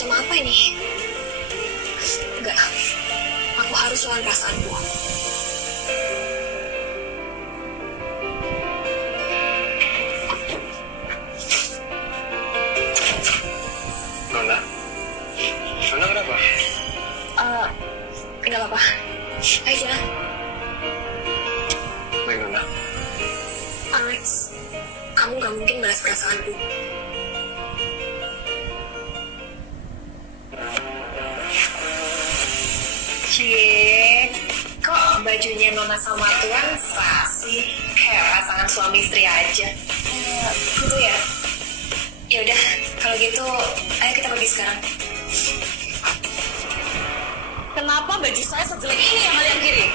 sama apa ini? Enggak, aku harus lawan perasaanku. Nona? Nona kenapa? Enggak apa-apa. Ayo jalan. Baik, Nona. Alex, kamu gak mungkin balas perasaanku. Cie, kok bajunya Nona sama Tuan sih kayak pasangan suami istri aja. Gitu ya? Ya udah, kalau gitu, ayo kita pergi sekarang. Kenapa baju saya sejelek ini yang kalian kirim?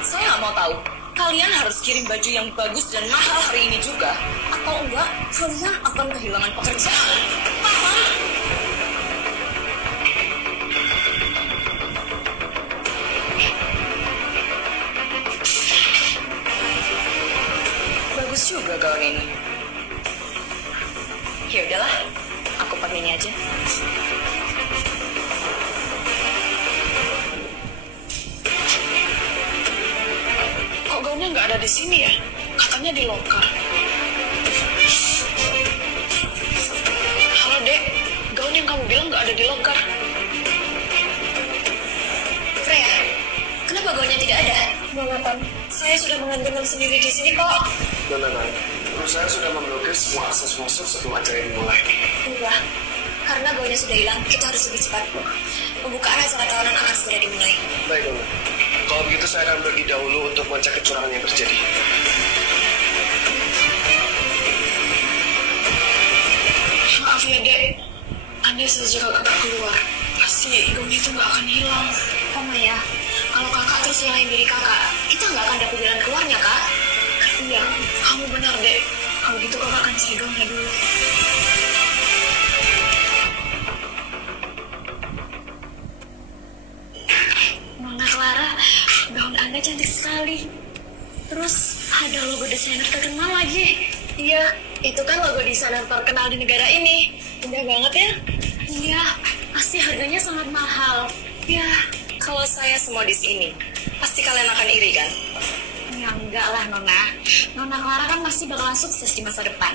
Saya nggak mau tahu. Kalian harus kirim baju yang bagus dan mahal hari ini juga. Atau enggak, kalian akan kehilangan pekerjaan. Paham? Bagus juga gaun ini. Ya udahlah, aku pakai ini aja. Kok gaunnya nggak ada di sini ya? Katanya di loker. Halo Dek, gaun yang kamu bilang nggak ada di loker. Freya, kenapa gaunnya tidak ada? Jonathan, Saya sudah mengantungan sendiri di sini kok. Nona, perusahaan sudah memblokir semua akses masuk sebelum acara ini mulai. Enggak, karena gaunnya sudah hilang, kita harus lebih cepat. Pembukaan acara tahunan akan segera dimulai. Baik, Nona. Kalau begitu saya akan pergi dahulu untuk mengecek kecurangan yang terjadi. Maaf ya Dek, andai saja kakak keluar, pasti gaunnya itu nggak akan hilang. Oh Maya, kalau kakak terus nyalahin diri kakak, kita nggak akan dapat jalan keluarnya kak. Iya, kamu benar Dek. Kalau gitu kakak akan cari gaunnya dulu. Nona Clara, gaun Anda cantik sekali. Terus ada logo desainer terkenal lagi. Iya, itu kan logo desainer terkenal di negara ini. Indah banget ya? Iya, pasti harganya sangat mahal. Ya, kalau saya semua di sini, pasti kalian akan iri kan? ya enggak lah Nona. Nona Clara kan masih bakalan sukses di masa depan.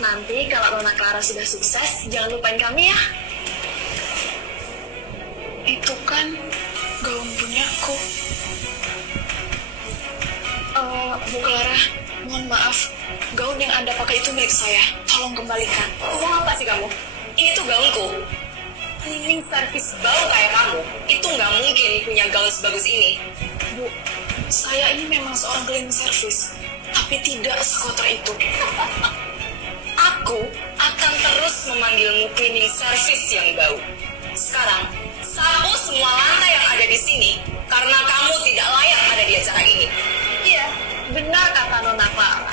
Nanti kalau Nona Clara sudah sukses, jangan lupain kami ya. Itu kan gaun punyaku. Bu Clara, mohon maaf. Gaun yang Anda pakai itu milik saya. Tolong kembalikan. Ngomong apa sih kamu? Ini tuh gaunku. Cleaning service bau kayak kamu, itu nggak mungkin punya gaun sebagus ini. Bu, saya ini memang seorang cleaning service, tapi tidak sekotor itu. Aku akan terus memanggilmu cleaning service yang bau. Sekarang, sapu semua lantai yang ada di sini karena kamu tidak layak ada di acara ini. Iya, benar kata Nona Clara.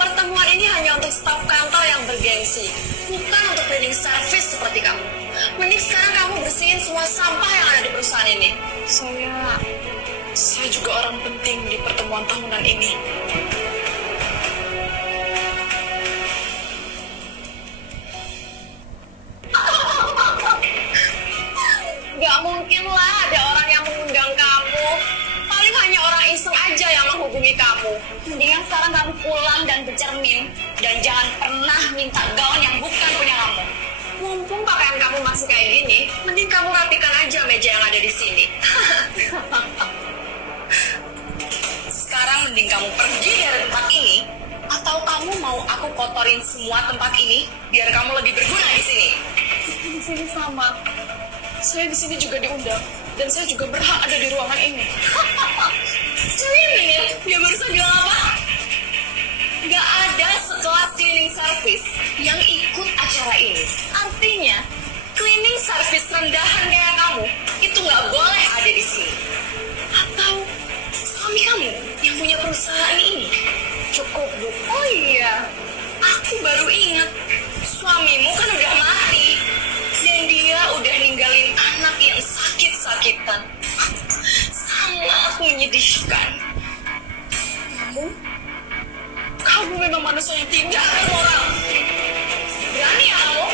Pertemuan ini hanya untuk staf kantor yang bergengsi, bukan untuk cleaning service seperti kamu. Mending sekarang kamu bersihin semua sampah yang ada di perusahaan ini. Saya juga orang penting di pertemuan tahunan ini. Gak mungkin lah ada orang yang mengundang kamu. Paling hanya orang iseng aja yang menghubungi kamu. Mendingan sekarang kamu pulang dan bercermin. Dan jangan pernah minta gaun yang bukan punya kamu. Mumpung pakaian kamu masih kayak gini, mending kamu rapikan aja meja yang ada di sini. Sekarang mending kamu pergi dari tempat ini, atau kamu mau aku kotorin semua tempat ini biar kamu lebih berguna di sini. Di sini sama. Saya di sini juga diundang, dan saya juga berhak ada di ruangan ini. Cleaning, dia barusan bilang apa? Gak ada sekelas cleaning service yang ikut acara ini. Artinya, cleaning service rendahan kayak kamu itu gak boleh ada di sini. Atau suami kamu yang punya perusahaan ini? Cukup, Bu. Oh iya, aku baru ingat suamimu kan udah mati dan dia udah ninggalin anak yang sakit-sakitan. Sangat menyedihkan. Kamu memang manusia yang tidak bermoral. Berani ya kamu?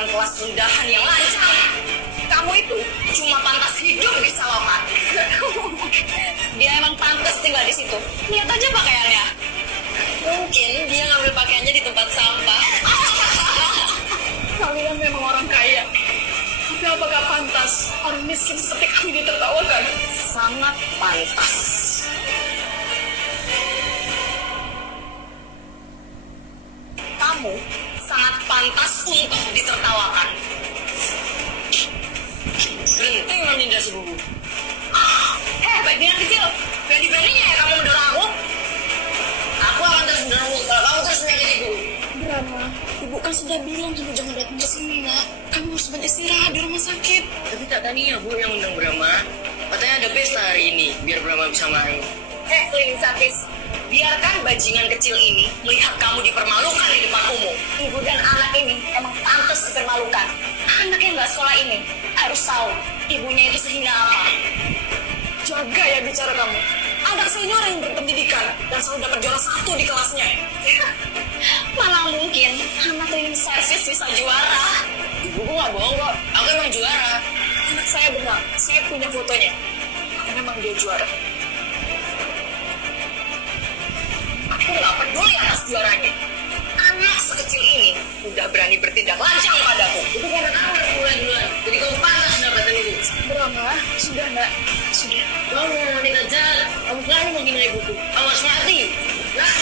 orang kelas rendahan yang lancang. Kamu itu cuma pantas hidup di Salokan. Dia emang pantas tinggal di situ. Lihat aja pakaiannya. Mungkin dia ngambil pakaiannya di tempat sampah. Kalian memang orang kaya. Tapi apakah pantas orang miskin seperti kami ditertawakan? Sangat pantas. Kamu sangat pantas untuk ditertawakan. Berhenti menindas ibu. Baik dia kecil. Berani-beraninya ya kamu mendorong aku? Aku akan terus mendorongmu kalau kamu terus menyakiti ibu. Brahma, ibu kan sudah bilang kamu jangan datang ke sini, nak. Kamu harus banyak istirahat di rumah sakit. Tapi tak tadi ya Bu yang undang Brahma. Katanya ada pesta hari ini, biar Brahma bisa main. Cleaning service. Biarkan bajingan kecil ini melihat kamu dipermalukan di depan umum. Ibu dan anak ini emang pantas dipermalukan. Anak yang nggak sekolah ini harus tahu ibunya itu sehingga apa. Jaga ya bicara kamu. Anak senior yang berpendidikan dan selalu dapat juara 1 di kelasnya. Mana mungkin anak cleaning service bisa juara? Ibuku nggak bohong kok, aku emang juara. Anak saya benar, saya punya fotonya. Memang dia juara. Aku nggak peduli atas juaranya. Anak sekecil ini udah berani bertindak lancang padaku. Itu karena kamu yang mulai duluan, jadi kamu pantas dapetin itu. Brahma, sudah nak, sudah. Kamu mau wanita jahat, kamu selalu menghina ibuku. Kamu harus mati. Nah,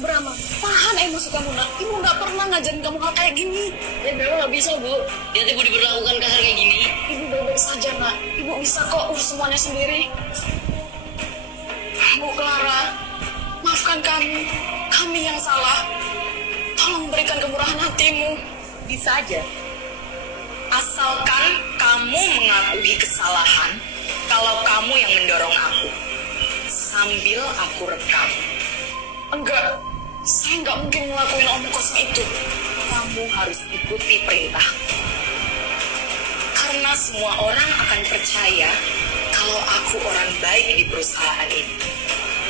Brahma, tahan emosi kamu, nak. Ibu nggak pernah ngajarin kamu hal kayak gini. ya Brahma nggak bisa Bu. Dia ibu diperlakukan kasar kayak gini. Ibu baik-baik saja, nak. Ibu bisa kok urus semuanya sendiri. Bu Clara, maafkan kami. Kami yang salah. Tolong berikan kemurahan hatimu. Bisa aja. Asalkan kamu mengakui kesalahan kalau kamu yang mendorong aku. Sambil aku rekam. Enggak, saya nggak mungkin ngelakuin omong kosong itu. Kamu harus ikuti perintah. Karena semua orang akan percaya kalau aku orang baik di perusahaan ini.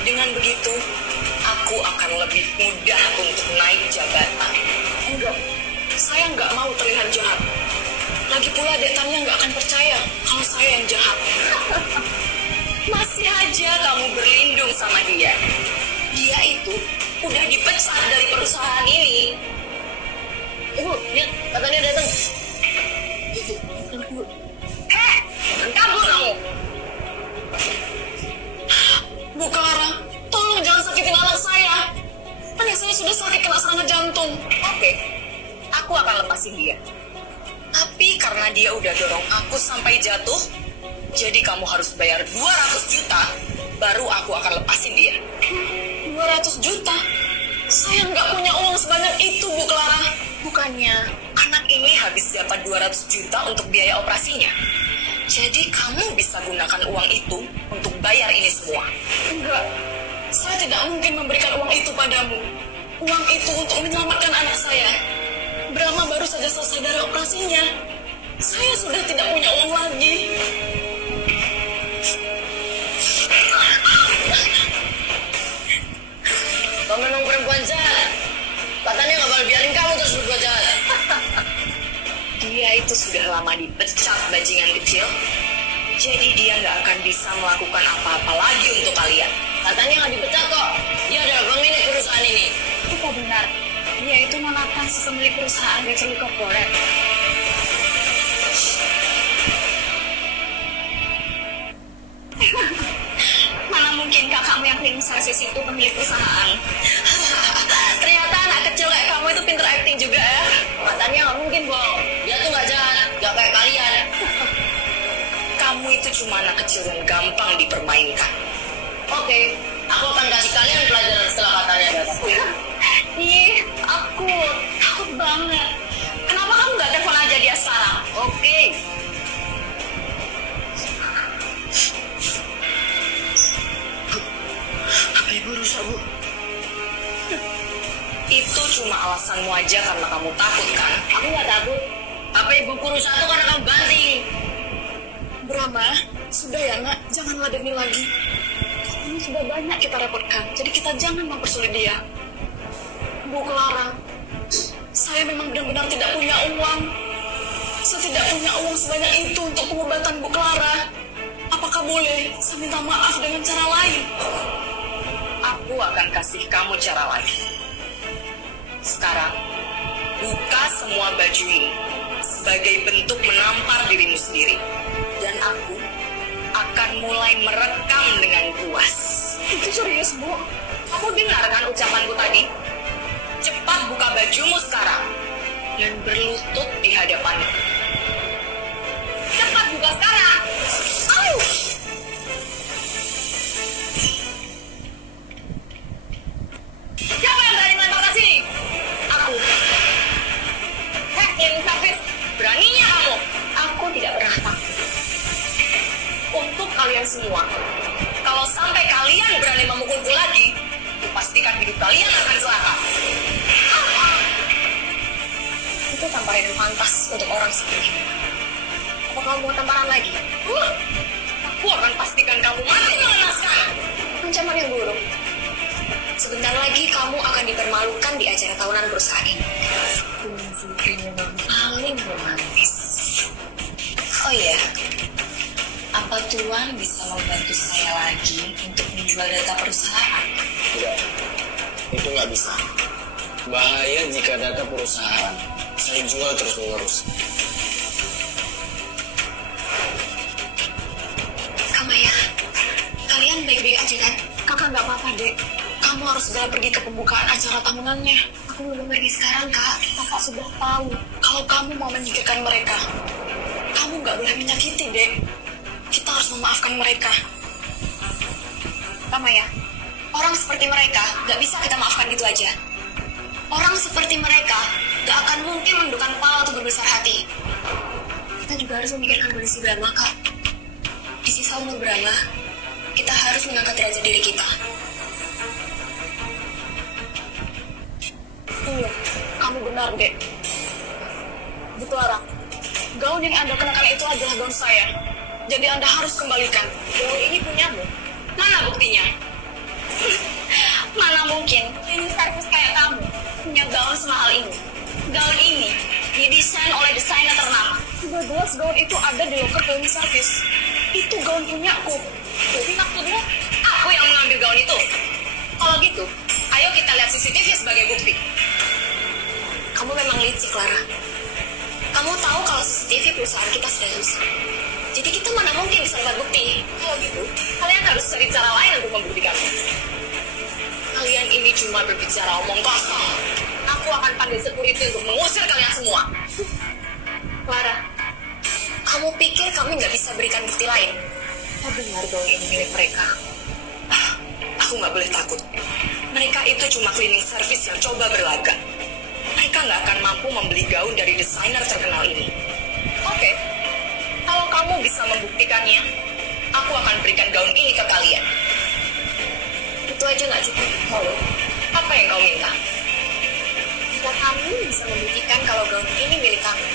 Dengan begitu, aku akan lebih mudah untuk naik jabatan. Enggak, saya nggak mau terlihat jahat. Lagi pula Dek Tania nggak akan percaya kalau saya yang jahat. Masih aja kamu berlindung sama dia. Dia itu udah dipecat dari perusahaan ini. Ibu, lihat, katanya datang. Jangan kabur kamu. Bu Clara, tolong jangan sakitin anak saya. Anak saya sudah sakit kena serangan jantung. Oke, aku akan lepasin dia. Tapi karena dia udah dorong aku sampai jatuh, jadi kamu harus bayar 200 juta, baru aku akan lepasin dia. 200 juta? Saya nggak punya uang sebanyak itu, Bu Clara. Bukannya anak ini habis dapat 200 juta untuk biaya operasinya. Jadi kamu bisa gunakan uang itu untuk bayar ini semua. Enggak, saya tidak mungkin memberikan uang itu padamu. Uang itu untuk menyelamatkan anak saya. Brahma baru saja selesai dari operasinya. Saya sudah tidak punya uang lagi. Kamu memang perempuan jahat. Katanya nggak bakal biarin kamu terus berbuat jahat. Dia itu sudah lama dipecat bajingan kecil. Jadi dia nggak akan bisa melakukan apa-apa lagi untuk kalian. Katanya nggak dipecat kok. Dia adalah pemilik perusahaan ini. Itu benar. Dia itu mantan si pemilik perusahaan Beverly Corporate. Mana mungkin kakakmu yang cleaning service itu pemilik perusahaan? Ternyata anak kecil kayak kamu itu pinter acting juga ya. Katanya nggak mungkin, Bang. Dia tuh nggak jahat, nggak kayak kalian. Kamu itu cuma anak kecil yang gampang dipermainkan. Oke, aku akan kasih kalian pelajaran setelah katanya datang. Ih, aku takut banget. Kenapa kamu nggak telepon aja dia sekarang? Oke. HP ibu rusak, Bu. Itu cuma alasanmu aja karena kamu takut kan? Aku nggak takut. Apa ibuku rusak itu karena kamu banting. Brahma, sudah ya nak, jangan ladeni lagi. Ini sudah banyak kita repotkan, jadi kita jangan mempersulit dia. Bu Clara, saya memang benar-benar tidak punya uang. Saya tidak punya uang sebanyak itu untuk pengobatan Bu Clara. Apakah boleh saya minta maaf dengan cara lain? Aku akan kasih kamu cara lain. Sekarang, buka semua bajumu sebagai bentuk menampar dirimu sendiri. Dan aku akan mulai merekam dengan puas. Itu serius, Bu? Kamu dengar kan ucapanku tadi? Cepat buka bajumu sekarang dan berlutut di hadapanku. Cepat buka sekarang. Ayo. Siapa yang berani melempar ke sini? Aku. Cleaning service, beraninya kamu? Aku tidak pernah takut. Untuk kalian semua, kalau sampai kalian berani memukulku lagi, pastikan hidup kalian akan celaka. Itu tamparan yang pantas untuk orang seperti ini. Apa kamu mau tamparan lagi? Aku akan pastikan kamu mati mengenaskan. Ancaman yang buruk. Sebentar lagi kamu akan dipermalukan di acara tahunan perusahaan ini. Paling romantis. Oh iya, apa Tuan bisa membantu saya lagi untuk menjual data perusahaan? Enggak, itu nggak bisa. Bahaya jika data perusahaan saya jual terus-menerus. Kamaya, kalian baik-baik aja kan? Kakak nggak apa-apa, Dek. Kamu harus segera pergi ke pembukaan acara tahunannya. Aku belum pergi sekarang, Kak. Kakak sudah tahu kalau kamu mau menyingkirkan mereka. Kamu nggak boleh menyakiti, Dek. Kita harus memaafkan mereka. Kamaya, orang seperti mereka nggak bisa kita maafkan gitu aja. Orang seperti mereka nggak akan mungkin menundukkan kepala untuk berbesar hati. Kita juga harus memikirkan kondisi Brahma, Kak. Di sisa umur Brahma, kita harus mengangkat derajat diri kita. Iya, kamu benar, Dek. Bu Clara, gaun yang Anda kenakan itu adalah gaun saya. Jadi Anda harus kembalikan. Gaun ini punyamu. Mana buktinya? Mana mungkin ini servis kayak kamu punya gaun semahal ini. Gaun ini didesain oleh desainer ternama. Sudah jelas gaun itu ada di loker cleaning service. Itu gaun punyaku. Jadi maksudmu aku yang mengambil gaun itu? Kalau gitu, ayo kita lihat CCTV sebagai bukti. Kamu memang licik, Clara. Kamu tahu kalau CCTV perusahaan kita sudah rusak. Jadi kita mana mungkin bisa dapat bukti. Kalau gitu, kalian harus cari cara lain untuk membuktikannya. Kalian ini cuma berbicara omong kosong. Aku akan panggil security untuk mengusir kalian semua. Clara, kamu pikir kami nggak bisa berikan bukti lain? Apa benar gaun ini milik mereka? Aku nggak boleh takut. Mereka itu cuma cleaning service yang coba berlagak. Mereka nggak akan mampu membeli gaun dari desainer terkenal ini. Oke, kalau kamu bisa membuktikannya, aku akan berikan gaun ini ke kalian. Itu aja nggak cukup. Lalu, apa yang kau minta? Jika kamu bisa membuktikan kalau gaun ini milik kamu,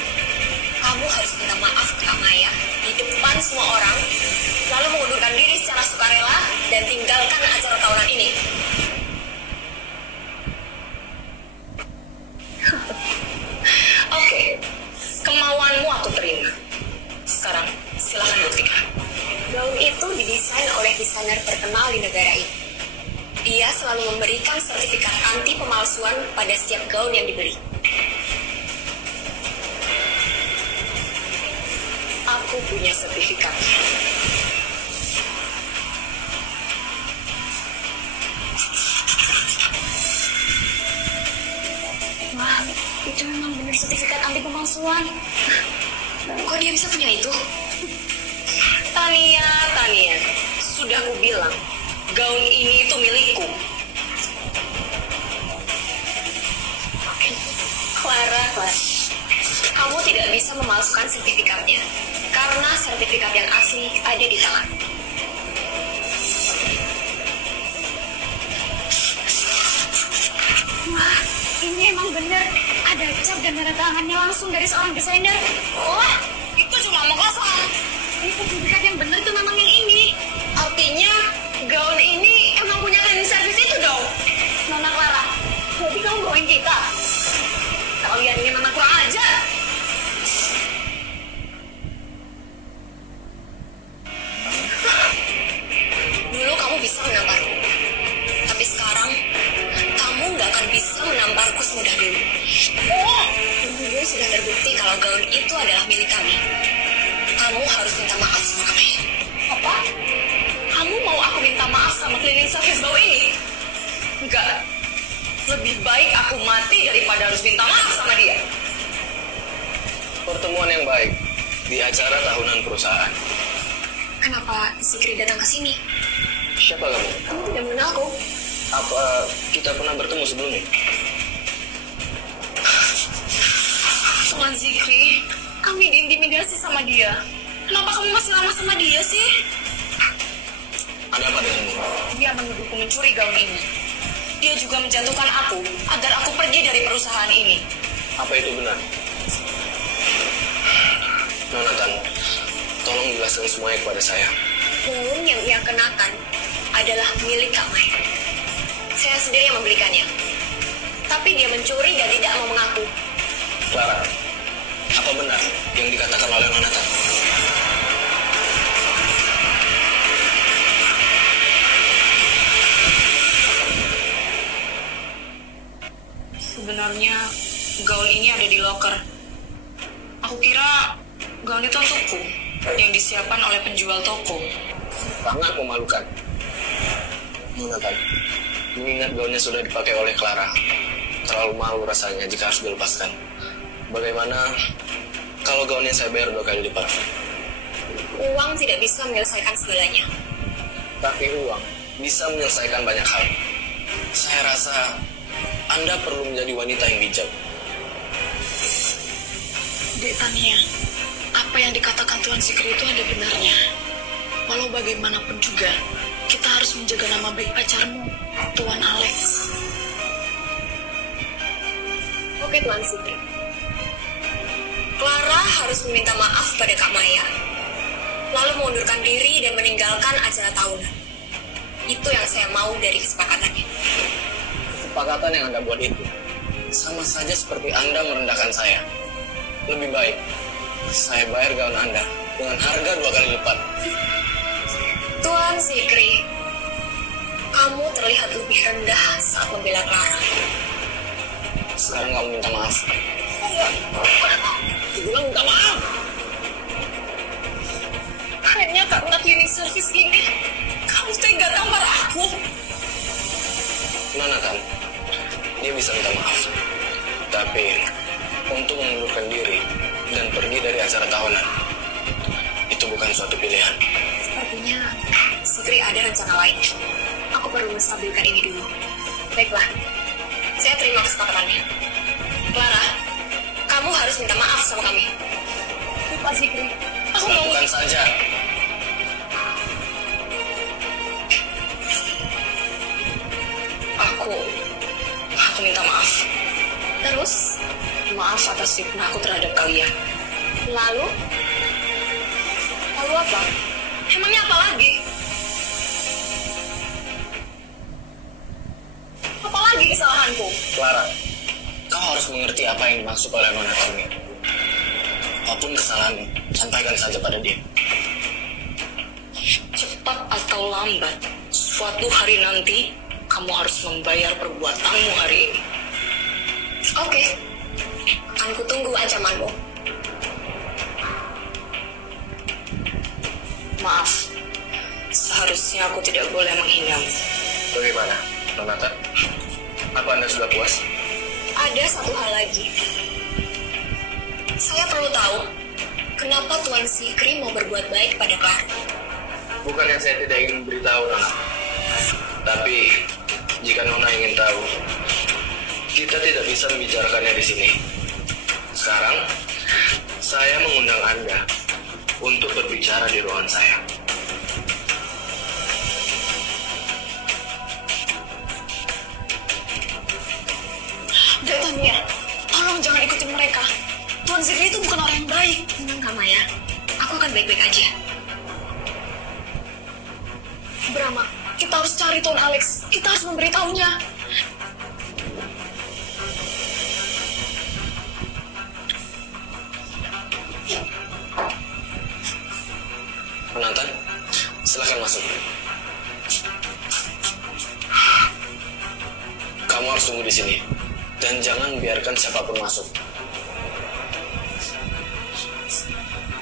kamu harus minta maaf ke Amaya di depan semua orang, lalu mengundurkan diri secara sukarela dan tinggalkan acara tahunan ini. Oke, kemauanmu aku terima. Sekarang, silakan buktikan. Gaun itu didesain oleh desainer terkenal di negara ini. Dia selalu memberikan sertifikat anti pemalsuan pada setiap gaun yang dibeli. Aku punya sertifikatnya. Wah, itu memang benar sertifikat anti pemalsuan. Kok dia bisa punya itu? Tania, sudah aku bilang, gaun ini itu milikku. Clara, kamu tidak bisa memalsukan sertifikatnya karena sertifikat yang asli ada di tangan. Wah, ini emang benar ada cap dan tanda tangannya langsung dari seorang desainer. Wah, itu cuma omong kosong. Ini sertifikat yang benar itu memang yang ini. Artinya, gaun ini mau bohongin kita. Kalian ini memang kurang ajar. Dulu kamu bisa menamparku, tapi sekarang kamu nggak akan bisa menamparku semudah dulu. Dulu sudah terbukti kalau gaun itu adalah milik kami. Kamu harus minta maaf sama kami. Apa? Kamu mau aku minta maaf sama cleaning service bau ini? Enggak. Lebih baik aku mati daripada harus minta maaf sama dia. Pertemuan yang baik di acara tahunan perusahaan. Kenapa Zikri datang ke sini? Siapa kamu? Kamu tidak mengenalku. Apa kita pernah bertemu sebelumnya? Tuan Zikri, kami diintimidasi sama dia. Kenapa kamu masih lama sama dia sih? Ada apa denganmu? Dia menuduhku mencuri gaun ini. Dia juga menjatuhkan aku agar aku pergi dari perusahaan ini. Apa itu benar? Nonatan, tolong jelaskan semuanya kepada saya. Gaun yang ia kenakan adalah milik Kak Maya. Saya sendiri yang membelikannya. Tapi dia mencuri dan tidak mau mengaku. Clara, apa benar yang dikatakan oleh Nonatan? Sebenarnya gaun ini ada di loker. Aku kira gaun itu untukku yang disiapkan oleh penjual toko. Sangat memalukan. Nonatan, mengingat gaunnya sudah dipakai oleh Clara, terlalu malu rasanya jika harus dilepaskan. Bagaimana kalau gaunnya saya bayar 2 kali lipat? Uang tidak bisa menyelesaikan segalanya. Tapi uang bisa menyelesaikan banyak hal. Saya rasa Anda perlu menjadi wanita yang bijak. Dek Tania, apa yang dikatakan Tuan Zikri itu ada benarnya. Walau bagaimanapun juga, kita harus menjaga nama baik pacarmu, Tuan Alex. Oke, Tuan Zikri. Clara harus meminta maaf pada Kak Maya, lalu mengundurkan diri dan meninggalkan acara tahunan. Itu yang saya mau dari kesepakatannya. Kesepakatan yang Anda buat itu sama saja seperti Anda merendahkan saya. Lebih baik saya bayar gaun Anda dengan harga 2 kali lipat. Tuan Zikri, kamu terlihat lebih rendah saat membela Clara. Sekarang kamu minta maaf. Aku bilang minta maaf. Hanya karena cleaning service ini, kamu tega tampar aku. Nonatan, dia bisa minta maaf. Tapi untuk mengundurkan diri dan pergi dari acara tahunan, itu bukan suatu pilihan. Sepertinya Zikri ada rencana lain. Aku perlu menstabilkan ini dulu. Baiklah, saya terima kesepakatannya. Clara, kamu harus minta maaf sama kami. Pak Zikri, aku mau... Lakukan saja. Aku minta maaf. Terus, Maaf atas fitnah aku terhadap kalian. lalu apa? Emangnya apa lagi? Apa lagi kesalahanku? Clara, kau harus mengerti apa yang dimaksud oleh Nonatan ini. Apapun kesalahanmu, sampaikan saja pada dia. Cepat atau lambat, suatu hari nanti kamu harus membayar perbuatanmu hari ini. Oke, akan kutunggu ancamanmu. Maaf, seharusnya aku tidak boleh menghinamu. Bagaimana, Nonatan? Apa Anda sudah puas? Ada satu hal lagi. Saya perlu tahu, kenapa Tuan Zikri mau berbuat baik pada Clara? Bukannya saya tidak ingin memberitahu, Nona. Tapi, jika Nona ingin tahu, kita tidak bisa membicarakannya di sini. Sekarang, saya mengundang Anda untuk berbicara di ruangan saya. Dek Tania, tolong jangan ikutin mereka. Tuan Zikri itu bukan orang yang baik. Tenang, Kak Maya. Aku akan baik-baik aja. Brahma, kita harus cari Tuan Alex. Kita harus memberitahunya. Nathan, silakan masuk. Kamu harus tunggu di sini dan jangan biarkan siapapun masuk.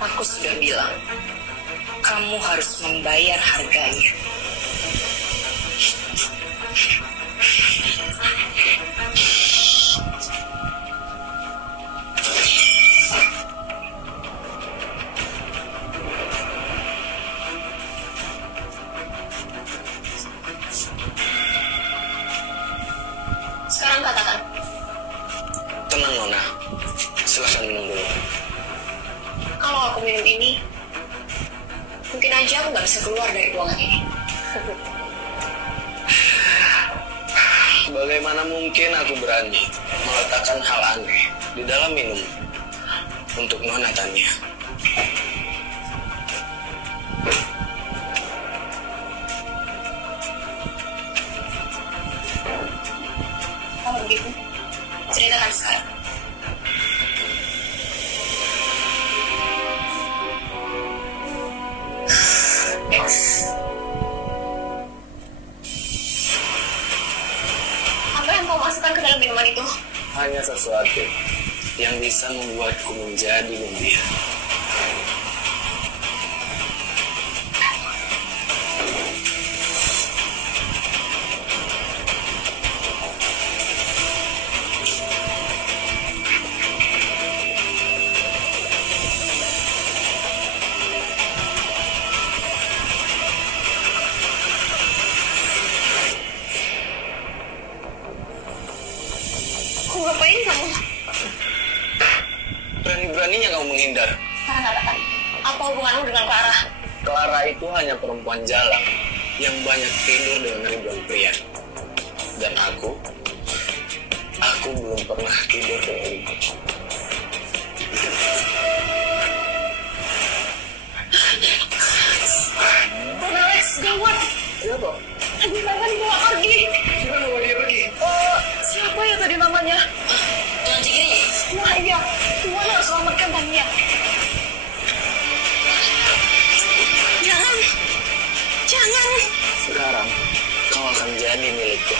Aku sudah bilang, kamu harus membayar harganya. Sekarang katakan. Tenang Nona, silakan minum dulu. Kalau aku minum ini, mungkin aja aku nggak bisa keluar dari ruangan ini. Bagaimana mungkin aku berani meletakkan hal aneh di dalam minum untuk Nona Tania? Kalau begitu, ceritakan sekarang. Apa yang kau masukkan ke dalam minuman itu? Hanya sesuatu yang bisa membuatku menjadi gembira. Kau ngapain kamu? Berani-beraninya kamu menghindar. Sekarang katakan, apa hubunganmu dengan Clara? Clara itu hanya perempuan jalan yang banyak tidur dengan ribuan pria. Dan aku belum pernah tidur dengan ibu. Don Alex, gawat! Siapa? Tadi Nathan dibawa pergi. Gimana bawa dia pergi? Siapa ya tadi namanya? Jangan Cikri. Wah iya, Tuhan harus selamatkan Tania. Jangan! Jangan! Sekarang kau akan jadi milikku.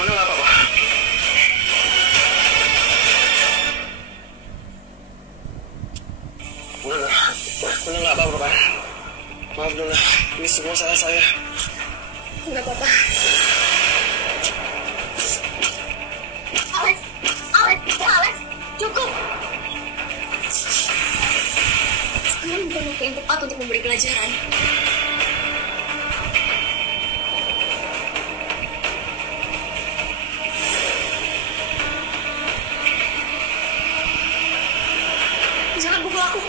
Nona nggak apa-apa. Nona nggak apa-apa kan? Maaf Nona, ini semua salah saya. Nggak apa-apa. Alex! Alex! Alex! Cukup! Sekarang bukan waktu yang tepat untuk memberi pelajaran. Jangan pukul aku.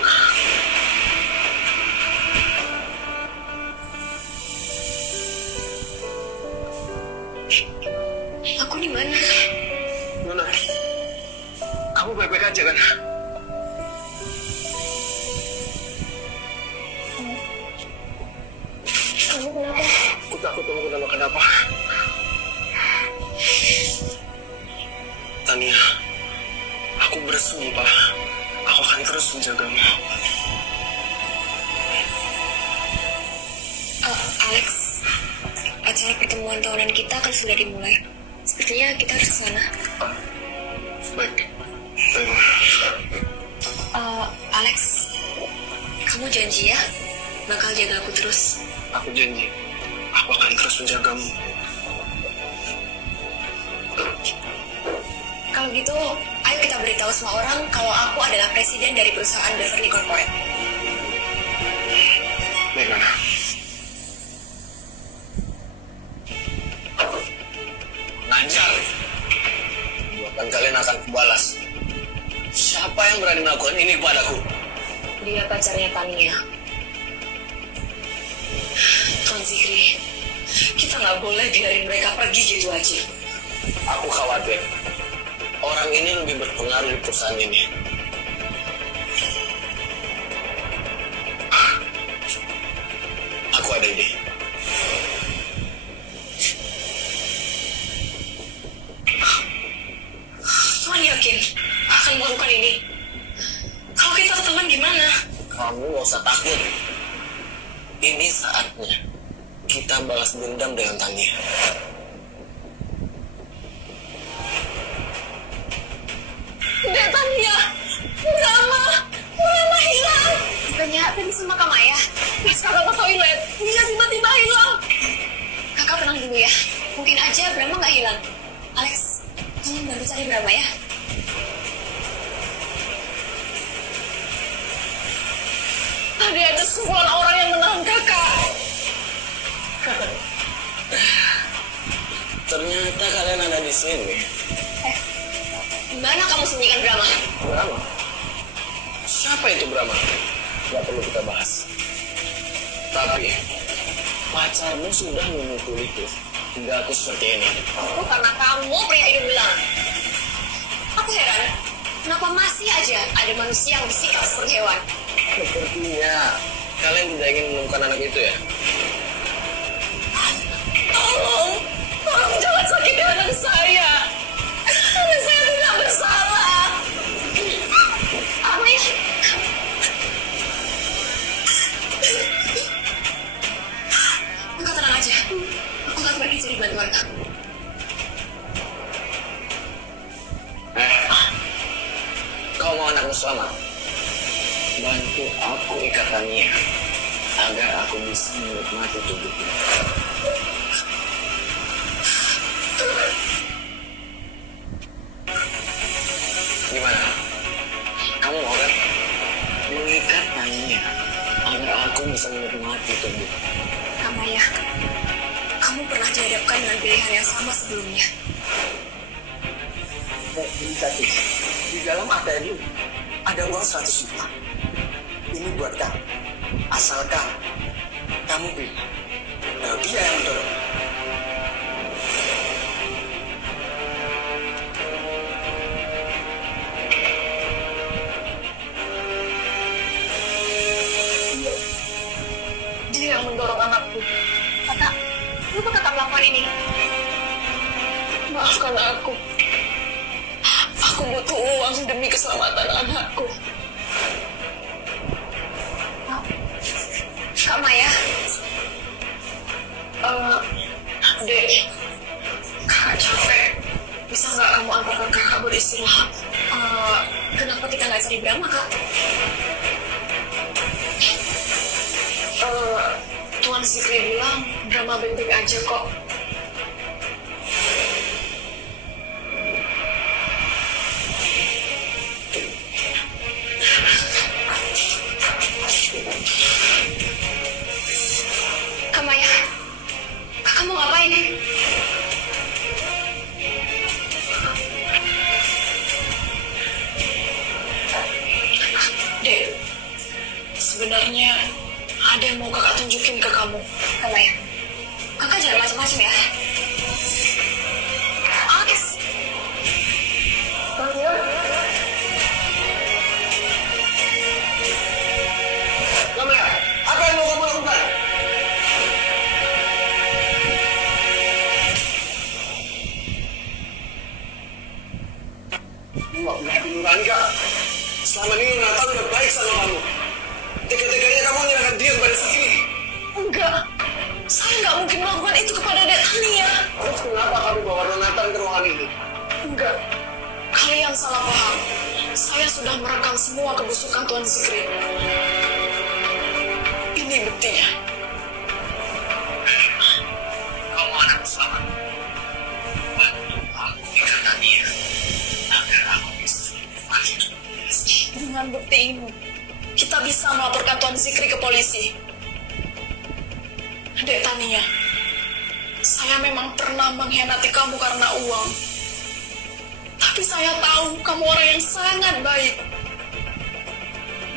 Aku di mana? Nona, kamu baik-baik aja kan? Kamu kenapa? Aku takut kamu kenapa-kenapa. Tania, aku bersumpah, aku akan terus menjagamu. Alex, acara pertemuan tahunan kita kan sudah dimulai. Sepertinya kita harus ke sana. Baik, baik. Alex, kamu janji ya bakal jaga aku terus. Aku janji, aku akan terus menjagamu. Kalau gitu, ayo kita beritahu semua orang kalau aku adalah presiden dari perusahaan Beverly Corporate. Baik, Nona. Lancar. Buatan kalian akan kubalas. Siapa yang berani melakukan ini kepadaku? Dia pacarnya Tania. Tuan Zikri, kita nggak boleh biarin mereka pergi gitu aja. Aku khawatir orang ini lebih berpengaruh di perusahaan ini. Aku ada ide. Tuan, ya gimana? Kamu gak usah takut. Ini saatnya kita balas dendam dengan Tania. Dek Tania, Brahma hilang. Bukannya tadi sama Kak Maya, pas kakak ke toilet, dia tiba-tiba hilang. Kakak tenang dulu ya. Mungkin aja Brahma nggak hilang. Alex, tolong bantu cari Brahma ya. Tadi ada sekumpulan orang yang menahan kakak. Ternyata kalian ada di sini. Di mana kamu sembunyikan Brahma? Brahma? Siapa itu Brahma? Gak perlu kita bahas. Tapi pacarmu sudah memukuliku hingga aku seperti ini. Itu karena kamu pria hidup belang. Aku heran, kenapa masih aja ada manusia yang bersikap seperti hewan? Sepertinya kalian tidak ingin menemukan anak itu ya? Tolong jangan sakiti anak saya. Anak saya tidak bersalah. Apa ya? Kakak tenang aja. Aku nggak pergi cari bantuan kamu. Kau mau anakmu selamat? Bantu aku ikatannya agar aku bisa menikmati tubuhku. Gimana? Kamu mau kan? Mengikat Tania agar aku bisa menikmati tubuhku. Kak Maya, kamu pernah dihadapkan dengan pilihan yang sama sebelumnya. Inisiatif. Di dalam ada uang 100 juta. Ini buat kamu. Asalkan kamu bilang kalau dia yang mendorong. Dia yang mendorong anakku. Kakak, kenapa kakak melakukan ini? Maafkan aku. Aku butuh uang demi keselamatan anakku. Kak Maya, Dek, kakak capek. Bisa nggak kamu antarkan kakak beristirahat? kenapa kita nggak cari Brahma, Kak? Tuan Sikri bilang Brahma baik-baik aja kok. Kak Maya, kakak mau ngapain? Dek, sebenarnya ada yang mau kakak tunjukin ke kamu. Kak Maya, kakak jangan macam-macam ya. Alex, Kamera, apa yang mau kamu lakukan? Nggak punya nurani, Kak. Selama ini Nathan udah baik sama kamu. Tega-teganya kamu menyerahkan dia kepada Sakti. Enggak, saya nggak mungkin melakukan itu kepada Dek Tania. Terus kenapa kamu bawa Nathan ke ruangan ini? Enggak, kalian salah paham. Saya sudah merekam semua kebusukan Tuan Sikri. Ini buktinya. Kau mau anakku selamat. Bantu aku ikatannya agar aku bisa menikmati tubuhnya. Dengan bukti ini, kita bisa melaporkan Tuan Zikri ke polisi. Dek Tania, saya memang pernah mengkhianati kamu karena uang. Tapi saya tahu kamu orang yang sangat baik.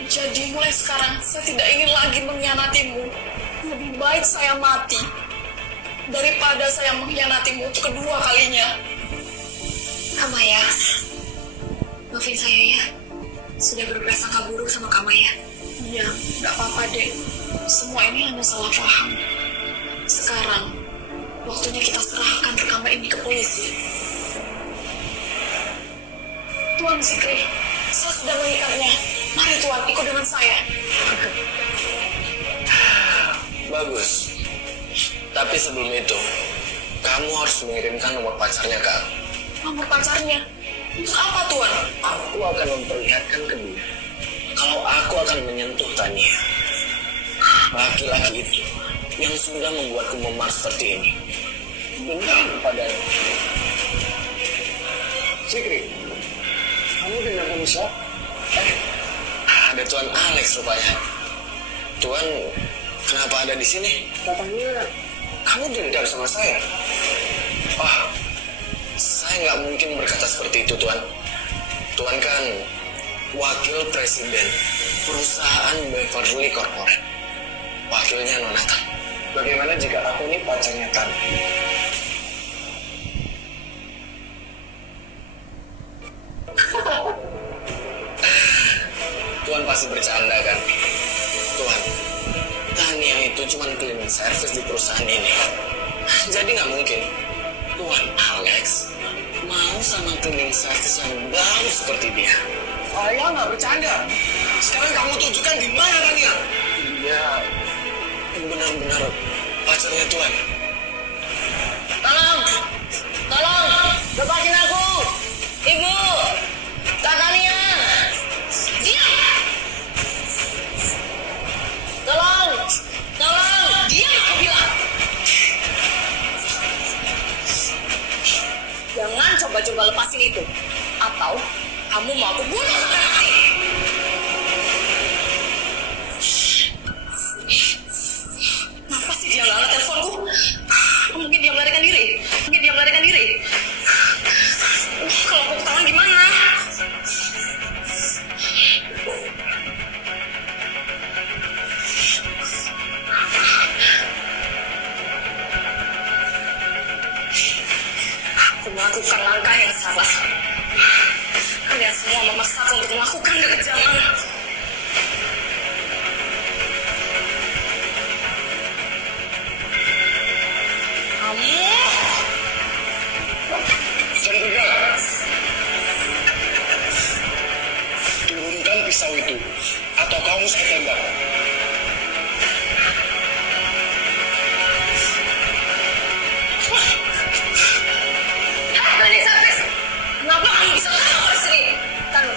Jadi mulai sekarang saya tidak ingin lagi mengkhianatimu. Lebih baik saya mati daripada saya mengkhianatimu untuk kedua kalinya. Kak Maya, maafin saya ya. Sudah berprasangka buruk sama Kak Maya. Iya, nggak apa-apa dek. Semua ini hanya salah paham. Sekarang, waktunya kita serahkan rekaman ini ke polisi. Tuan Zikri, saya sudah mengikatnya. Mari Tuan, ikut dengan saya. Bagus. Tapi sebelum itu, kamu harus mengirimkan nomor pacarnya ke aku. Nomor pacarnya? Untuk apa, Tuan? Aku akan memperlihatkan ke dia kalau aku akan menyentuh Tania. Laki-laki itu yang sudah membuatku memar seperti ini. Dendam padanya. Sikri, kamu dendam sama siapa? Ada Tuan Alex rupanya. Tuan, kenapa ada di sini? Katanya kamu dendam sama saya. Saya nggak mungkin berkata seperti itu, Tuan. Tuan kan wakil presiden perusahaan Beverly Corporate. Wakilnya Nonata. Bagaimana jika aku ini pacarnya Tan? Tuan pasti bercanda kan? Tuan, Tania itu cuma cleaning service di perusahaan ini. Jadi nggak mungkin Tuan Alex mau sama cleaning service yang baru seperti dia. Saya nggak bercanda. Sekarang kamu tunjukkan di mana Tania? Dia benar-benar pacarnya Tuan. Tolong! Tolong! Lepasin aku! Ibu! Kak Tania! Diam! Tolong! Tolong! Diam, aku bilang! Jangan coba-coba lepasin itu. Atau kamu mau aku bunuh sampai mati. Kenapa sih dia nggak angkat teleponku? Mungkin dia melarikan diri. Mungkin dia melarikan diri. Kalau aku ketahuan gimana? Aku melakukan langkah yang salah. Kalian semua memaksaku untuk melakukan kekejaman. Kamu Sandra, turunkan pisau itu, atau kamu saya tembak. Nani Service, kenapa kamu bisa tahu di sini? Tanu.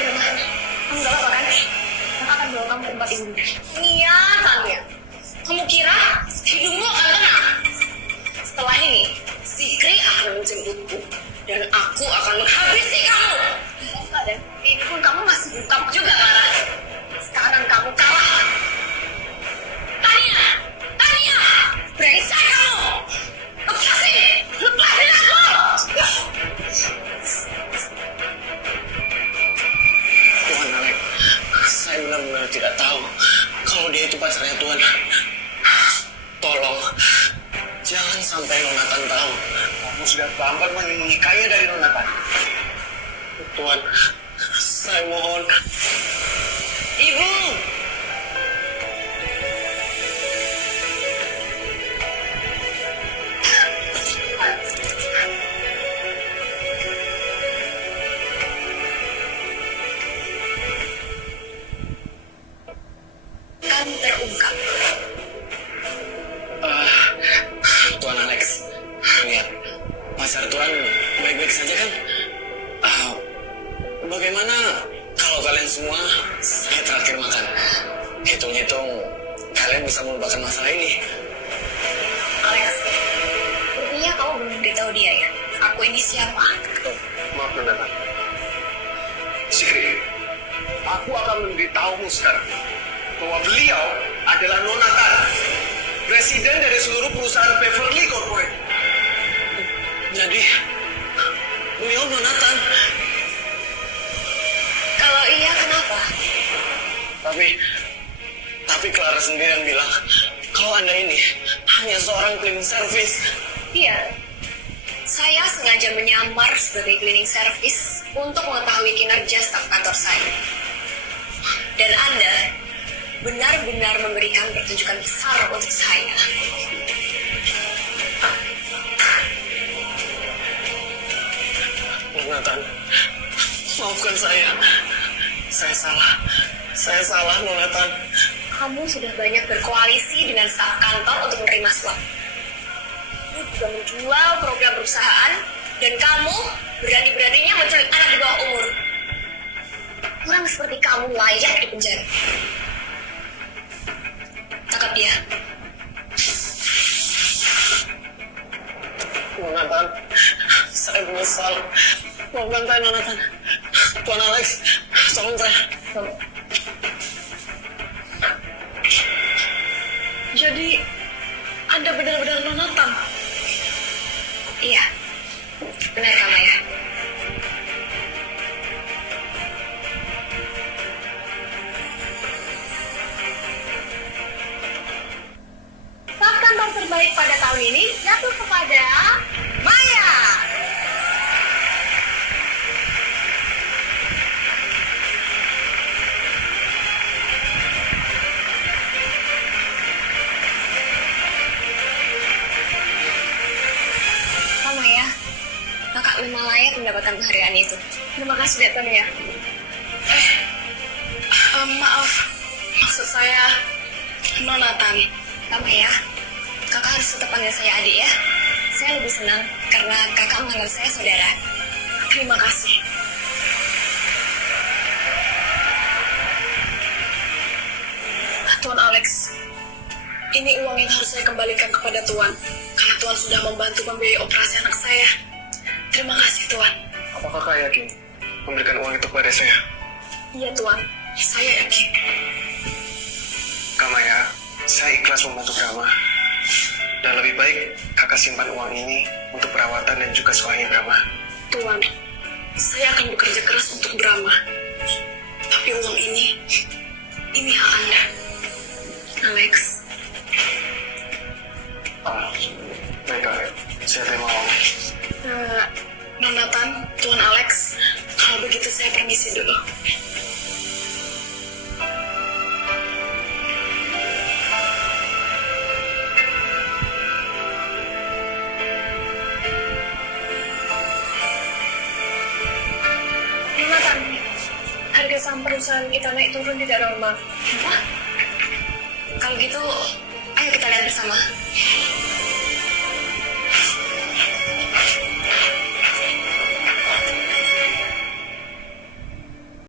Udah, Ma. Kamu gak apa-apa kan? Kakak akan bawa kamu ke tempat ibu. Iya, Tania. Kamu kira hidungmu akan tenang? Setelah ini, Sikri akan menjemputku. Dan aku akan menghabisi kamu. Enggak, Dan. Ini pun kamu masih buka juga, Lara. Sekarang kamu kalah. Tania! Tania! Brengsek kamu! Lepasin! Lepasin aku! Tuan Alex, saya benar-benar tidak tahu kalau dia itu pacarnya Tuan. Tolong, jangan sampai Nonatan tahu. Kamu sudah terlambat menyembunyikannya dari Nonatan. Tuan, saya mohon. Ibu! Kan terungkap. Tuan Alex, lihat, pacar Tuan baik-baik saja kan? Bagaimana kalau kalian semua saya terakhir makan? Hitung-hitung kalian bisa melupakan masalah ini. Alex, sepertinya kamu belum beritahu dia ya. Aku ini siapa? Maaf Nonatan. Sikri, aku akan memberitahumu sekarang bahwa beliau adalah Nonatan, presiden dari seluruh perusahaan Beverly Corporate. Jadi, beliau Nonatan. Kalau iya, kenapa? Tapi Clara sendiri yang bilang kalau Anda ini hanya seorang cleaning service. Iya. Saya sengaja menyamar sebagai cleaning service untuk mengetahui kinerja staf kantor saya. Dan Anda benar-benar memberikan pertunjukan besar untuk saya. Nonatan, Maafkan saya. Saya salah. Saya salah, Nona Tan. Kamu sudah banyak berkoalisi dengan staf kantor untuk menerima suap. Kamu juga menjual program perusahaan, dan kamu berani-beraninya menculik anak di bawah umur. Orang seperti kamu layak di penjara. Tangkap dia. Nona Tan, saya menyesal. Maafkan saya, Nona Tan. Tuan Alex, tolong saya. Jadi, Anda benar-benar Nonatan? Iya, benar kamu ya. Staf kantor terbaik pada tahun ini jatuh kepada Maya. Kamu ya, kakak memang layak mendapatkan penghargaan itu. Terima kasih datangnya. Maaf, maksud saya Nonatan. Kamu ya, kakak harus tetap panggil saya adik ya. Saya lebih senang karena kakak menganggap saya saudara. Terima kasih. Tuan Alex, ini uang yang harus saya kembalikan kepada Tuan, karena Tuan sudah membantu membiayai operasi anak saya. Terima kasih, Tuan. Apakah kakak yakin memberikan uang itu kepada saya? Iya, Tuan. Saya yakin. Kamaya, saya ikhlas membantu Brahma. Dan lebih baik kakak simpan uang ini untuk perawatan dan juga sekolahnya Brahma. Tuan, saya akan bekerja keras untuk Brahma. Tapi uang ini hak Anda. Alex, Baiklah, saya terima uang. Nonatan, Tuan Alex, kalau begitu saya permisi dulu. Nonatan, harga saham perusahaan kita naik turun tidak normal. Apa? Kalau gitu, ayo kita lihat bersama.